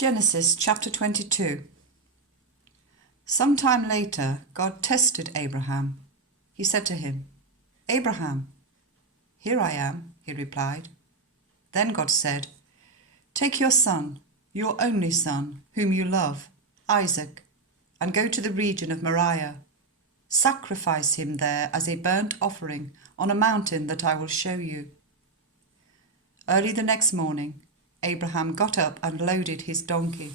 Genesis chapter 22. Some time later, God tested Abraham. He said to him, "Abraham." "Here I am," he replied. Then God said, "Take your son, your only son, whom you love, Isaac, and go to the region of Moriah. Sacrifice him there as a burnt offering on a mountain that I will show you." Early the next morning, Abraham got up and loaded his donkey.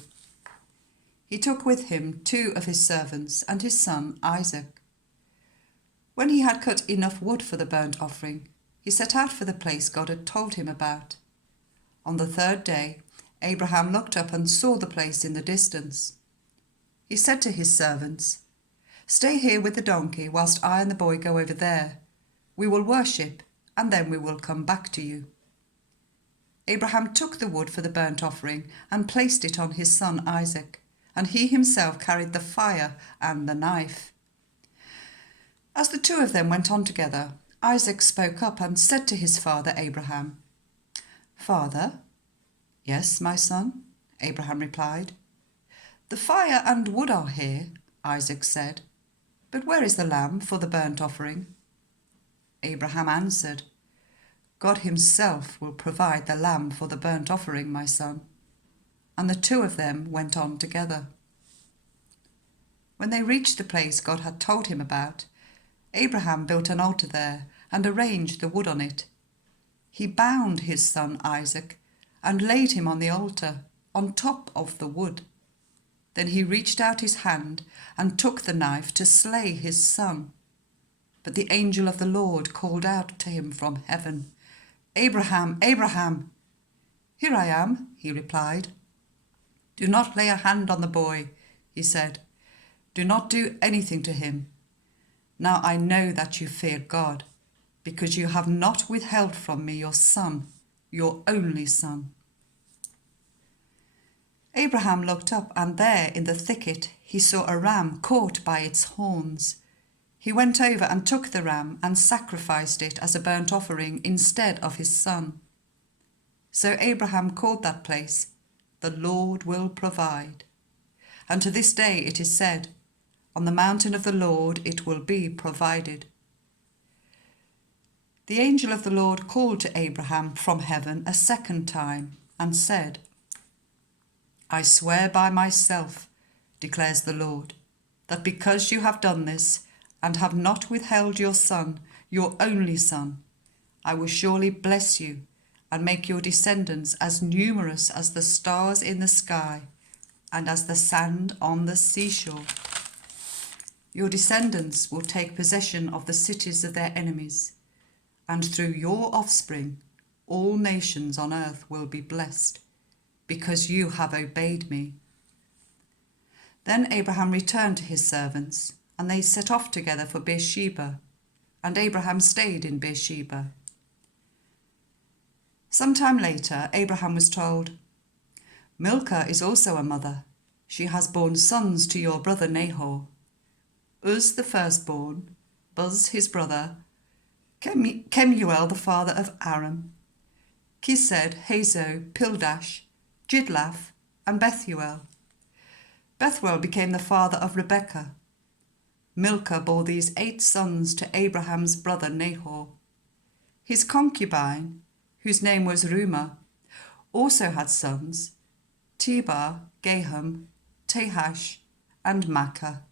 He took with him 2 of his servants and his son Isaac. When he had cut enough wood for the burnt offering, he set out for the place God had told him about. On the 3rd day, Abraham looked up and saw the place in the distance. He said to his servants, "Stay here with the donkey whilst I and the boy go over there. We will worship, and then we will come back to you." Abraham took the wood for the burnt offering and placed it on his son Isaac, and he himself carried the fire and the knife. As the 2 of them went on together, Isaac spoke up and said to his father Abraham, "Father?" "Yes, my son," Abraham replied. "The fire and wood are here," Isaac said, "but where is the lamb for the burnt offering?" Abraham answered, "God himself will provide the lamb for the burnt offering, my son." And the 2 of them went on together. When they reached the place God had told him about, Abraham built an altar there and arranged the wood on it. He bound his son Isaac and laid him on the altar, on top of the wood. Then he reached out his hand and took the knife to slay his son. But the angel of the Lord called out to him from heaven, "Abraham, Abraham." "Here I am," he replied. "Do not lay a hand on the boy," he said. "Do not do anything to him. Now I know that you fear God, because you have not withheld from me your son, your only son." Abraham looked up, and there in the thicket he saw a ram caught by its horns. He went over and took the ram and sacrificed it as a burnt offering instead of his son. So Abraham called that place, "The Lord will provide." And to this day it is said, "On the mountain of the Lord it will be provided." The angel of the Lord called to Abraham from heaven a second time and said, "I swear by myself, declares the Lord, that because you have done this, and have not withheld your son, your only son, I will surely bless you and make your descendants as numerous as the stars in the sky and as the sand on the seashore. Your descendants will take possession of the cities of their enemies, and through your offspring all nations on earth will be blessed, because you have obeyed me." Then Abraham returned to his servants, and they set off together for Beersheba, and Abraham stayed in Beersheba. Some time later, Abraham was told, "Milcah is also a mother. She has borne sons to your brother Nahor. Uz the firstborn, Buz his brother, Kemuel the father of Aram, Kised, Hazo, Pildash, Jidlaph, and Bethuel. Bethuel became the father of Rebekah. Milcah bore these 8 sons to Abraham's brother Nahor. His concubine, whose name was Reumah, also had sons, Tebar, Gaham, Tahash, and Makkah.